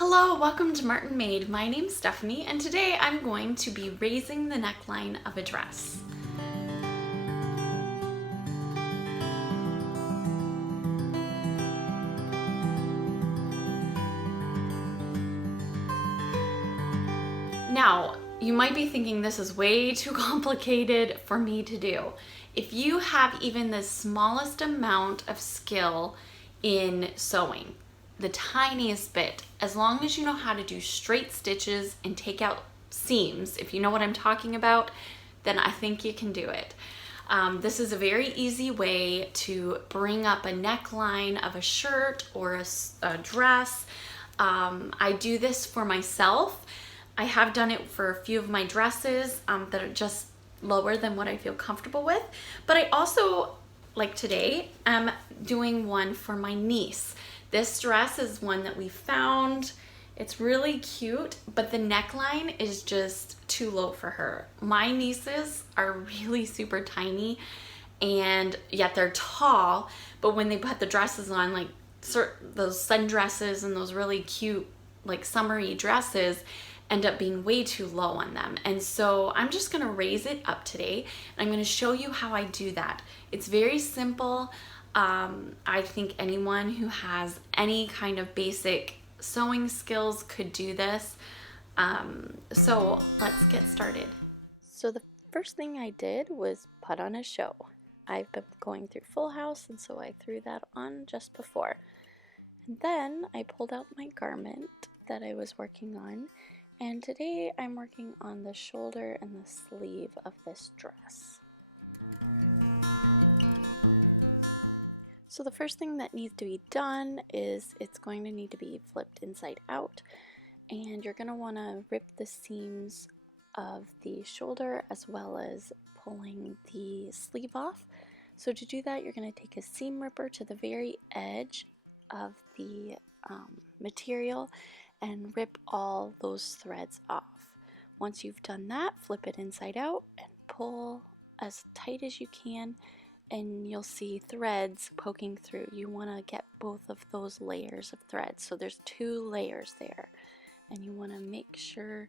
Hello, welcome to Martinmade. My name's Stephanie, and today I'm going to be raising the neckline of a dress. Now, you might be thinking this is way too complicated for me to do. If you have even the smallest amount of skill in sewing, the tiniest bit, as long as you know how to do straight stitches and take out seams, if you know what I'm talking about, then I think you can do it. This is a very easy way to bring up a neckline of a shirt or a dress. I do this for myself. I have done it for a few of my dresses that are just lower than what I feel comfortable with. But I also, like today, am doing one for my niece. This dress is one that we found. It's really cute, but the neckline is just too low for her. My nieces are really super tiny, and yet they're tall, but when they put the dresses on, like those sundresses and those really cute, like summery dresses, end up being way too low on them. And so I'm just gonna raise it up today, and I'm gonna show you how I do that. It's very simple. I think anyone who has any kind of basic sewing skills could do this. So let's get started. So the first thing I did was put on a show. I've been going through Full House, and so I threw that on just before. And then I pulled out my garment that I was working on, and today I'm working on the shoulder and the sleeve of this dress. So the first thing that needs to be done is it's going to need to be flipped inside out, and you're going to want to rip the seams of the shoulder as well as pulling the sleeve off. So to do that, you're going to take a seam ripper to the very edge of the material and rip all those threads off. Once you've done that, flip it inside out and pull as tight as you can, and you'll see threads poking through. You want to get both of those layers of threads. So there's two layers there, and you want to make sure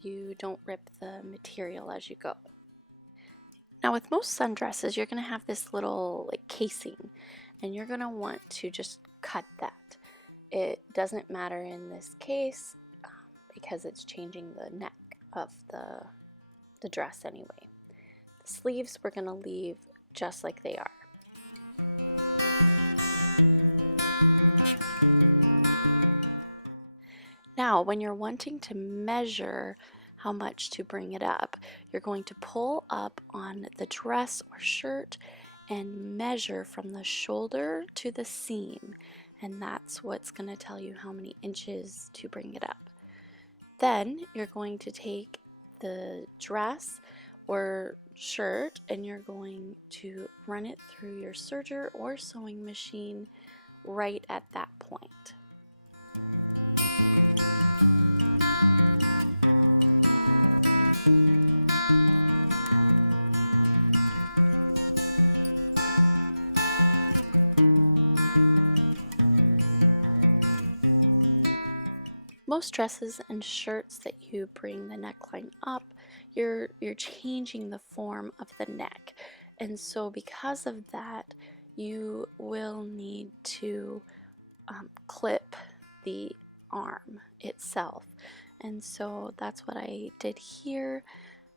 you don't rip the material as you go. Now with most sundresses, you're going to have this little like casing, and you're going to want to just cut that. It doesn't matter in this case because it's changing the neck of the dress anyway. The sleeves we're going to leave just like they are. Now, when you're wanting to measure how much to bring it up, you're going to pull up on the dress or shirt and measure from the shoulder to the seam, and that's what's going to tell you how many inches to bring it up. Then you're going to take the dress or shirt and you're going to run it through your serger or sewing machine right at that point. Most dresses and shirts that you bring the neckline up, you're changing the form of the neck, and so because of that you will need to clip the arm itself, and so that's what I did here.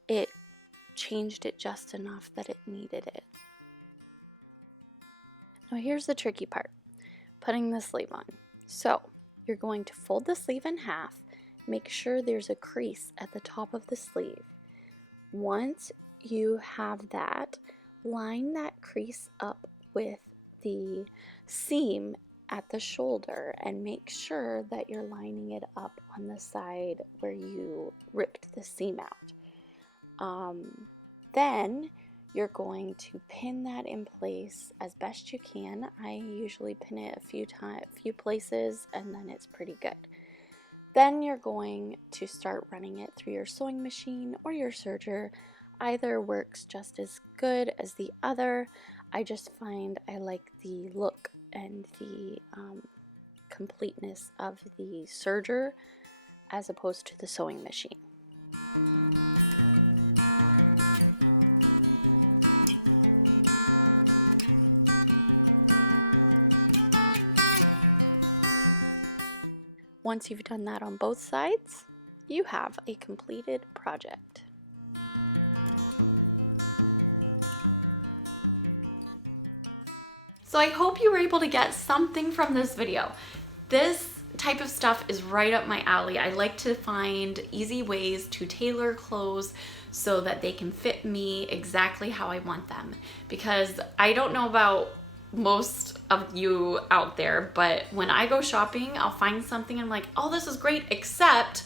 It changed it just enough that it needed it. Now here's the tricky part, putting the sleeve on. So you're going to fold the sleeve in half, make sure there's a crease at the top of the sleeve. Once you have that, line that crease up with the seam at the shoulder and make sure that you're lining it up on the side where you ripped the seam out. Then you're going to pin that in place as best you can. I usually pin it a few places, and then it's pretty good. Then you're going to start running it through your sewing machine or your serger. Either works just as good as the other. I just find I like the look and the completeness of the serger as opposed to the sewing machine. Once you've done that on both sides, you have a completed project. So I hope you were able to get something from this video. This type of stuff is right up my alley. I like to find easy ways to tailor clothes so that they can fit me exactly how I want them. Because I don't know about most of you out there, but when I go shopping, I'll find something and I'm like, oh, this is great, except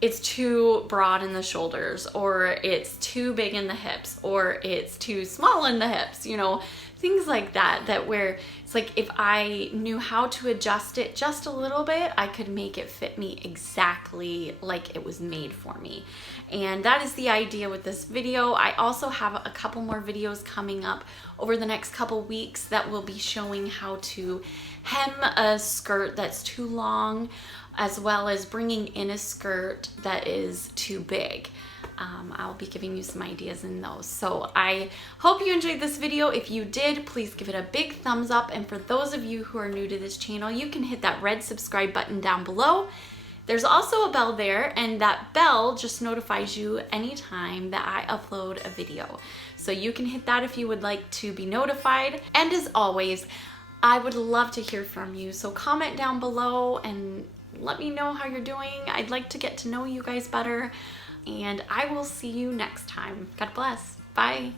it's too broad in the shoulders, or it's too big in the hips, or it's too small in the hips, you know, things like that, where it's like if I knew how to adjust it just a little bit, I could make it fit me exactly like it was made for me. And that is the idea with this video. I also have a couple more videos coming up over the next couple weeks that will be showing how to hem a skirt that's too long, as well as bringing in a skirt that is too big. I'll be giving you some ideas in those. So I hope you enjoyed this video. If you did, please give it a big thumbs up. And for those of you who are new to this channel, you can hit that red subscribe button down below. There's also a bell there, and that bell just notifies you anytime that I upload a video. So you can hit that if you would like to be notified. And as always, I would love to hear from you. So comment down below and let me know how you're doing. I'd like to get to know you guys better, and I will see you next time. God bless. Bye.